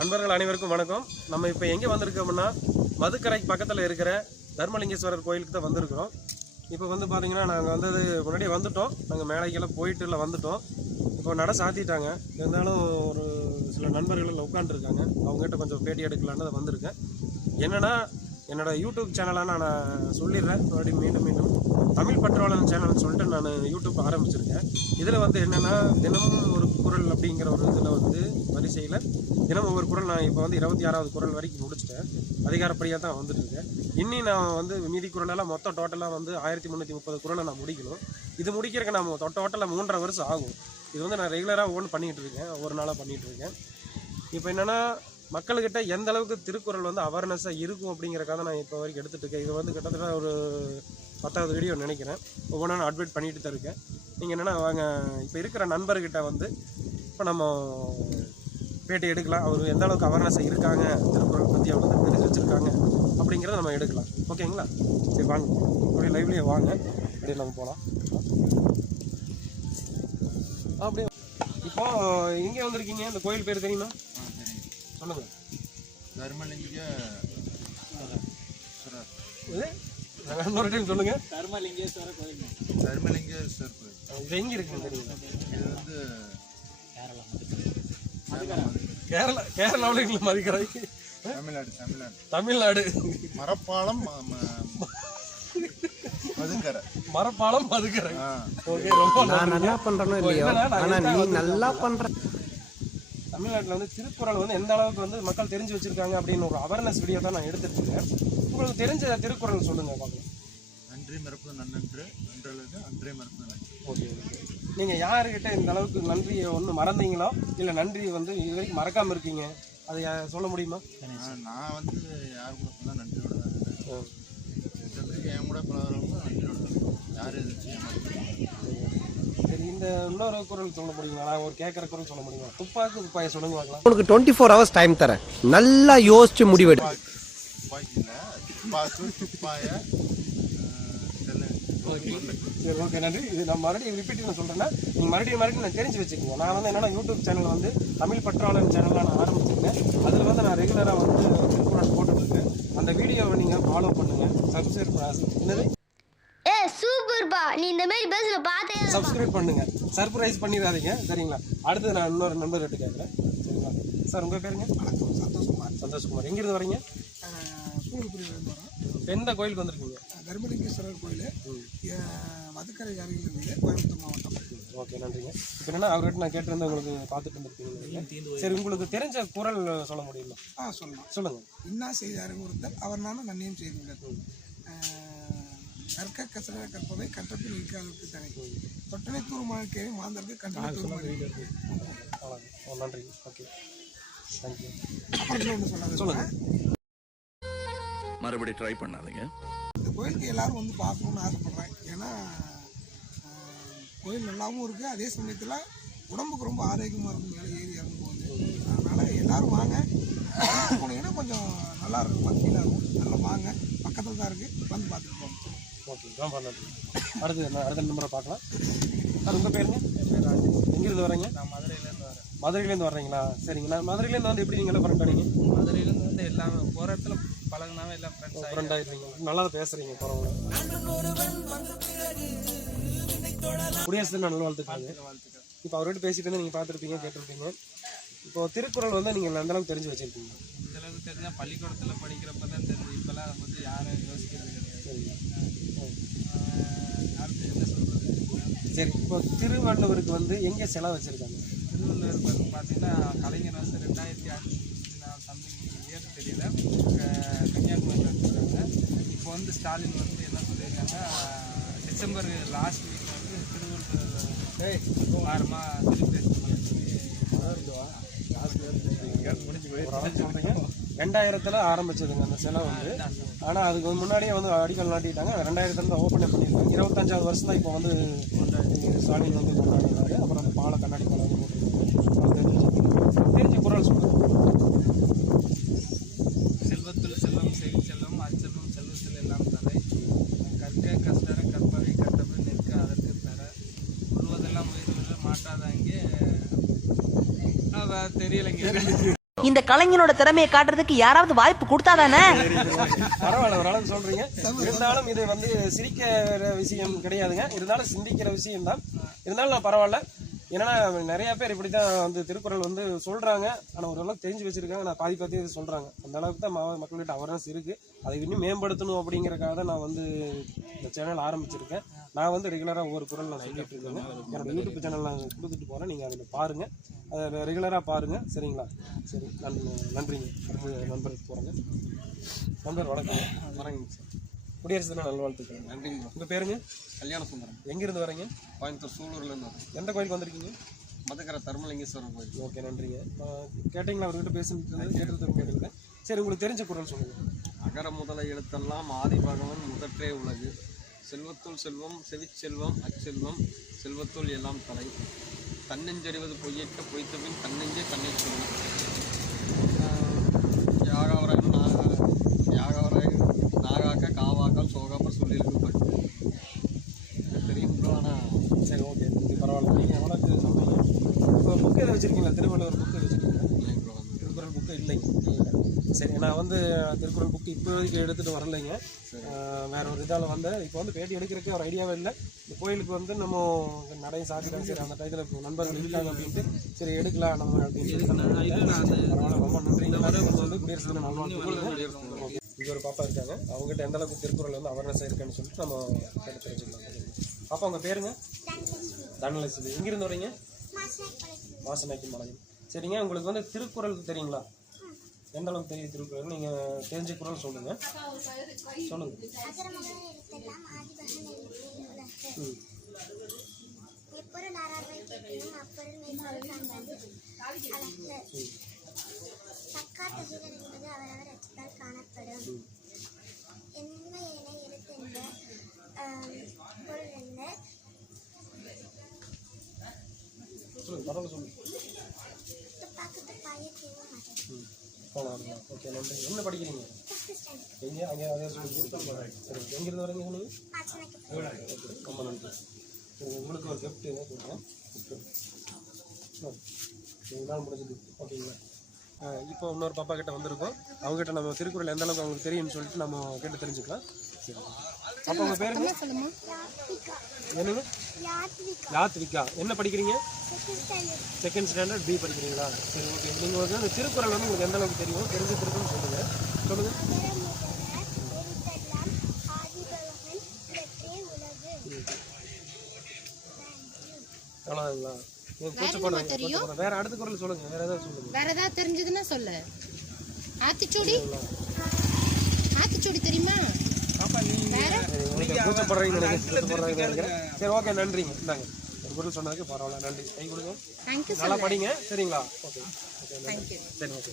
நண்பர்கள் அனைவருக்கும் வணக்கம். நம்ம இப்போ எங்கே வந்திருக்கோம்னா மதுக்கரை பக்கத்தில் இருக்கிற தர்மலிங்கேஸ்வரர் கோயிலுக்கு தான் வந்திருக்கிறோம். இப்போ வந்து பார்த்தீங்கன்னா நாங்கள் வந்தது முன்னாடியே வந்துட்டோம். நாங்கள் மேலைக்கெல்லாம் போயிட்டு இல்லை வந்துட்டோம். இப்போ நட சாத்திட்டாங்க. இருந்தாலும் ஒரு சில நண்பர்கள் உட்காந்துருக்காங்க. அவங்ககிட்ட கொஞ்சம் பேட்டி எடுக்கலான்னு வந்திருக்கேன். என்னென்னா என்னோட யூடியூப் சேனலாக நான் சொல்லிடுறேன். மறுபடியும் மீண்டும் தமிழ் பற்றாளன் சேனல்னு சொல்லிட்டு நான் யூடியூப் ஆரம்பிச்சிருக்கேன். இதில் வந்து என்னென்னா தினமும் ஒரு குரல் அப்படிங்கிற ஒரு இதில் வந்து வரிசையில் தினமும் ஒவ்வொரு குரல் நான் இப்போ வந்து 26வது குரல் வரைக்கும் முடிச்சிட்டேன். அதிகாரப்படியாக தான் வந்துட்டு இருக்கேன். இன்னி நான் வந்து மீதி குரலெல்லாம் மொத்தம் டோட்டலாக வந்து 1330 குரலை நான் முடிக்கணும். இது முடிக்கிறதுக்கு நான் டோட்டலாக 3.5 வருஷம் ஆகும். இது வந்து நான் ரெகுலராக ஒவ்வொன்று பண்ணிகிட்டு இருக்கேன், ஒவ்வொரு நாளாக பண்ணிகிட்டு இருக்கேன். இப்போ என்னென்னா மக்கள்கிட்ட எந்த அளவுக்கு திருக்குறள் வந்து அவேர்னஸாக இருக்கும் அப்படிங்கிறக்காக நான் இப்போ வரைக்கும் எடுத்துகிட்டு இருக்கேன். இது வந்து கிட்டத்தட்ட ஒரு 10வது வீடியோ நினைக்கிறேன். ஒவ்வொன்றா நான் அட்வைட் பண்ணிட்டு தான் இருக்கேன். நீங்கள் என்னென்னா வாங்க இப்போ இருக்கிற நண்பர்கிட்ட வந்து இப்போ நம்ம பேட்டி எடுக்கலாம். அவர் எந்த அளவுக்கு அவேர்னஸாக இருக்காங்க, திருக்குறள் பற்றி அவங்க வந்து தெரிஞ்சு வச்சுருக்காங்க அப்படிங்கிறத நம்ம எடுக்கலாம். ஓகேங்களா? சரி வாங்க, அப்படியே லைவ்லேயே வாங்க, அப்படியே நம்ம போகலாம். அப்படியே இப்போ எங்கே வந்திருக்கீங்க? இந்த கோயில் பேர் தெரியுமா? சொல்லுங்க. இன்னொரு டைம் சொல்லுங்க. தர்மலிங்கேஸ்வரர் கோயில். தர்மலிங்கேஸ்வரர் கோயில். இது எங்க இருக்குன்னு தெரியுமா? இது வந்து கேரளாவில் இருக்குல்ல மதுக்கரை. தமிழ்நாடு மரப்பாலம் மதுக்கரை. மரப்பாலம் மதுக்கரை. ஓகே, ரொம்ப நான் நல்லா பண்றேனோ இல்லையோ, ஆனா நீ நல்லா பண்ற. தமிழ்நாட்டில் வந்து திருக்குறள் வந்து எந்த அளவுக்கு வந்து மக்கள் தெரிஞ்சு வச்சிருக்காங்க அப்படின்னு ஒரு அவேர்னஸ் வீடியோ தான் நான் எடுத்துட்டு இருக்கேன். உங்களுக்கு தெரிஞ்ச திருக்குறள் சொல்லுங்க பார்க்கலாம். நன்றி மறப்பது நன்னன்று, நன்றல்லது அன்றே மறப்பது நன்றி. ஓகே, நீங்கள் யாருக்கிட்ட இந்த அளவுக்கு நன்றியை ஒன்று மறந்தீங்களோ இல்லை நன்றி வந்து இது வரைக்கும் மறக்காமல் இருக்கீங்க, அதை சொல்ல முடியுமா? நான் வந்து யார் கூட தான் நன்றியோட தான் இருக்கேன். என் கூட பழகிறவங்க நன்றியோட தான் இருக்கும். யார் எதிர்த்து சரி, இந்த இன்னொரு குரல் சொல்ல முடியுமா? நான் ஒரு கேட்குற குரல் சொல்ல முடியுமா? துப்பாக்கு துப்பாயை சொல்லுங்க பார்க்கலாம். உனக்கு 24 hours டைம் தரேன், நல்லா யோசிச்சு முடிவெடு. சரி, ஓகே, நன்றி. இது நான் மறுபடியும் ரிப்பீட் நான் சொல்கிறேன்னா நீங்கள் மறுபடியும் நான் தெரிஞ்சு வச்சுக்கோங்க. நான் வந்து என்னோட யூடியூப் சேனல் வந்து தமிழ் பற்றாளன் சேனலாக நான் ஆரம்பிச்சிருக்கேன். அதில் வந்து நான் ரெகுலராக வந்து திருக்குறள் போட்டுருக்கேன். அந்த வீடியோவை நீங்கள் ஃபாலோ பண்ணுங்கள், சப்ஸ்கிரைப் என்னது சூப்பர்பா, நீ இந்த மாதிரி பேசுற பார்த்தே சப்ஸ்கிரைப் பண்ணுங்க, சர்ப்ரைஸ் பண்ணிடாதீங்க, சரிங்களா? அடுத்து நான் இன்னொரு நண்பர்கிட்ட கேட்குறேன், சரிங்களா? சார் உங்கள் பேருங்க? சந்தோஷ்குமார். எங்கிருந்து வரீங்க? எந்த கோயிலுக்கு வந்திருக்கீங்க? தர்மலிங்கேஸ்வரர் கோயில், மதுக்கரை அருகிலிருந்து கோயம்புத்தூர் மாவட்டம். ஓகே, நன்றிங்க. என்னன்னா அவர்கிட்ட நான் கேட்டிருந்தேன், உங்களுக்கு பார்த்துட்டு இருந்திருக்கீங்க. சரி, உங்களுக்கு தெரிஞ்ச குரல் சொல்ல முடியுமா? சொல்லலாம். சொல்லுங்க. இன்னா செய்தார் ஒருத்தர் அவர் நானும் நன்னியும் செய்துள்ளார். கற்க கசட கற்பவை கற்றப்பில் இருக்காதற்கு தனி தொட்டனை தூர்மான கேள்வி மாந்தருக்கு கண்டனை தூர்மான. நன்றி. Okay, thank you. ஒன்று சொன்னாங்க, சொல்லுங்க. மறுபடியும் ட்ரை பண்ணாதீங்க. இந்த கோயிலுக்கு எல்லாரும் வந்து பார்க்கணுன்னு ஆசைப்படுறேன். ஏன்னா கோயில் நல்லாவும் இருக்குது, அதே சமயத்தில் உடம்புக்கு ரொம்ப ஆரோக்கியமாக இருக்கும் மேலே ஏறி இறங்கும்போது. அதனால் எல்லோரும் வாங்க, போனீங்கன்னா கொஞ்சம் நல்லா இருக்கும், ஃபீலாக இருக்கும். நல்லா வாங்க, பக்கத்தில் தான் இருக்குது, வந்து பார்த்துட்டு போங்க. ஓகே, ரொம்ப நன்றி. அடுத்த நம்பரை பார்க்கலாம். சார் உங்கள் பேருங்க? எங்கேருந்து வரீங்க? நான் மதுரையிலேருந்து வரேன். மதுரையிலேருந்து வர்றீங்களா? சரிங்க. நான் மதுரையிலேருந்து வந்து எப்படி நீங்களும் ஃப்ரெண்ட் ஆனீங்க? மதுரையிலேருந்து வந்து எல்லாமே போகிற இடத்துல பழகினாவே எல்லாம் ஃப்ரெண்ட் ஆகிருக்கீங்க. நல்லா தான் பேசுகிறீங்க, பரவாயில்ல. குடியரசு தின நல்வாழ்த்துக்கள். இப்போ அவர்கிட்ட பேசிட்டு வந்து நீங்கள் பார்த்துருப்பீங்க, கேட்டிருப்பீங்க. இப்போ திருக்குறள் வந்து நீங்கள் அந்த அளவுக்கு தெரிஞ்சு வச்சுருக்கீங்க? இந்த அளவுக்கு தெரிஞ்சால் பள்ளிக்கூடத்தில் படிக்கிறப்ப தான் தெரிஞ்சு. இப்போல்லாம் அதை வந்து யாரும் யோசிக்கிறது கிடையாது. அடுத்து என்ன சொல்கிறது? சரி, இப்போ திருவள்ளுவருக்கு வந்து எங்கே செலவு வச்சுருக்காங்க? திருவள்ளுவருக்கு வந்து பார்த்தீங்கன்னா கலைஞர் வந்து 2005 சம்திங் இயர் தெரியல, கன்னியாகுமரியில் வச்சுருக்காங்க. இப்போ வந்து ஸ்டாலின் வந்து என்ன சொல்லியிருக்காங்க, டிசம்பர் லாஸ்ட் வீக் வந்து திருவள்ளுவர் வாரமாக செலிப்ரேஷன் பண்ண சொல்லி 2000 ஆரம்பிச்சதுங்க அந்த செலவு வந்து. ஆனால் அதுக்கு முன்னாடியே வந்து அடிக்கல் நாட்டிட்டாங்க. 2000 ஓப்பன் பண்ணியிருக்காங்க. 25வது வருஷம் தான் இப்போ வந்து ஸ்டாலின் வந்து கொண்டாடினாரு. அப்புறம் அந்த பாலை கண்ணாடி பாலை வந்து போட்டுருக்காங்க. தெரிஞ்ச குரல் சொல்லுங்கள். செல்வத்தில் செல்வம் செல்வம் அச்செல்வம் செல்வத்தில் எல்லாம் தரை கற்க கஷ்டர கற்பவை கட்டபடி நிற்க அதற்கு தர முழுவதெல்லாம் உயிர் மாட்டாதாங்க தெரியலைங்க. இந்த கலைஞனோட திறமையை காட்டுறதுக்கு யாராவது வாய்ப்பு கொடுத்தாதானே? பரவாயில்ல, ஓரளவுக்கு சொல்றீங்க. இருந்தாலும் இது வந்து சிரிக்கிற விஷயம் கிடையாதுங்க, இருந்தாலும் சிந்திக்கிற விஷயம் தான். இருந்தாலும் நான் பரவாயில்ல. ஏன்னா நிறைய பேர் இப்படி தான் வந்து திருக்குறள் வந்து சொல்றாங்க, ஆனால் ஓரளவுக்கு தெரிஞ்சு வச்சிருக்காங்க. நான் பாதி இது சொல்றாங்க. அந்த அளவுக்கு தான் மக்கள்கிட்ட அவேர்னஸ் இருக்கு. அதை இன்னும் மேம்படுத்தணும் அப்படிங்கிறக்காக தான் நான் வந்து இந்த சேனல் ஆரம்பிச்சிருக்கேன். நான் வந்து ரெகுலராக ஒவ்வொரு குரல் நான் சொல்லிட்டு இருக்கேங்க. என்னோட யூடியூப் சேனல் நான் கொடுத்துட்டு போகிறேன். நீங்கள் அதில் பாருங்கள், அதை ரெகுலராக பாருங்கள். சரிங்களா? சரி, நன்றிங்க. அடுத்த நண்பருக்கு போகிறேங்க. நண்பர் வணக்கம். வணக்கங்க சார். குடியரசு தின நல்வாழ்த்துக்கள். நன்றிங்க. உங்கள் பேருங்க? கல்யாண சுந்தரம். எங்கேருந்து வரீங்க? கோயம்புத்தூர் சூலூர்லேருந்து வரேன். எந்த கோயிலுக்கு வந்திருக்கீங்க? மதுக்கரை தர்மலிங்கேஸ்வரர் கோயில். ஓகே, நன்றிங்க. கேட்டிங்களா அவர்கிட்ட பேசுறது? கேட்டது கேட்டுருக்கேன். சரி, உங்களுக்கு தெரிஞ்ச குரல் சொல்லுங்கள். அகர முதல எழுத்தெல்லாம் ஆதி பகவன் முதற்றே உலகு, செல்வத்துள் செல்வம் செவிச்செல்வம் அச்செல்வம் செல்வத்துள் எல்லாம் தலை, தன்னெஞ்சறிவது பொய்யற்ற பொய்த்தபின் தன்னெஞ்சே தன்னை சொல்லும், யாகாவராயும் நாகாக்க காவாக்கால் சோகாப்பர் சொல்லியிருக்கு பட்டு. தெரியும் ப்ரோ. ஆனால் சரி, ஓகே, பரவாயில்ல. நீங்கள் எவ்வளோக்கு சொன்னீங்க. இப்போ புக்கு எதை வச்சுருக்கீங்களா? திருவள்ளுவர் புக்கு வச்சுருக்கீங்களா? திருக்குறள் புக்கு இல்லைங்க. சரி, நான் வந்து திருக்குறள் புக்கு இப்போதைக்கு எடுத்துகிட்டு வரலைங்க. வேற ஒரு இதால் வந்தேன். இப்போ வந்து பேட்டி எடுக்கிறதுக்கு ஒரு ஐடியாவே இல்லை. இந்த கோயிலுக்கு வந்து நம்ம நிறைய சாதிதான். சரி, அந்த டயத்தில் நண்பர்கள் இருக்காங்க அப்படின்ட்டு சரி எடுக்கலாம் நம்ம அப்படின்ட்டு. பரவாயில்ல, ரொம்ப நன்றி. வந்து குடியரசு தின நல்வாழ்த்துக்கள். இங்கே ஒரு பாப்பா இருக்காங்க. அவங்ககிட்ட எந்த அளவுக்கு திருக்குறள் வந்து அவேர்னஸ் இருக்குன்னு சொல்லிட்டு நம்ம கேட்டு தெரிஞ்சுக்கலாம். பாப்பா உங்கள் பேருங்க? தனலட்சுமி. எங்கிருந்து வரீங்க? வாசனைக்கு மலையம். சரிங்க, உங்களுக்கு வந்து திருக்குறள் தெரியுங்களா? எந்த அளவுக்கு தெரியும் திருக்குறள்? நீங்கள் தெரிஞ்ச குறள் சொல்லுங்க. சொல்லுங்க. பரவாயில்ல, சொல்லுங்க. ஓகே, நன்றி. என்ன படிக்கிறீங்க? எங்கே? அங்கே அதே சொல்லி. சரி, எங்கேருந்து வரீங்க சொன்னீங்க? ரொம்ப நன்றி. உங்களுக்கு ஒரு கிஃப்ட் கொடுக்குறேன். நாள் முடிஞ்சது. ஓகேங்களா? இப்போ இன்னொரு பாப்பா கிட்ட வந்திருக்கோம். அவங்ககிட்ட நம்ம திருக்குறள் எந்த அளவுக்கு அவங்களுக்கு தெரியும்னு சொல்லிட்டு நம்ம கேட்டு தெரிஞ்சுக்கலாம். சரி, அப்போ உங்கள் பேருங்க? என்னங்க? யாத்விகா. என்ன படிக்கிறீங்க? செகண்ட் ஸ்டாண்டர்ட் பி படிக்கிறீங்களா? சரி, ஓகே. நீங்கள் வந்து அந்த திருக்குறள் வந்து உங்களுக்கு எந்த அளவுக்கு தெரியும்? தெரிஞ்ச திருக்குறள் சொல்லுங்கள். சொல்லுங்கள். அவ்வளோதாங்களா? வேற அடுத்த குறள் சொல்லுங்க. வேற ஏதாவது சொல்லுங்க. வேற ஏதாவது தெரிஞ்சதுன்னா சொல்லு. ஆத்திச்சூடி. ஆத்திச்சூடி தெரியுமா? சரி, ஓகே, நன்றிங்க. இந்தாங்க ஒரு குரல் சொன்னதுக்கு பரவாயில்ல, நன்றி. கை கொடுங்க. நல்லா படிங்க. சரிங்களா? ஓகே, ஓகே, சரி, ஓகே.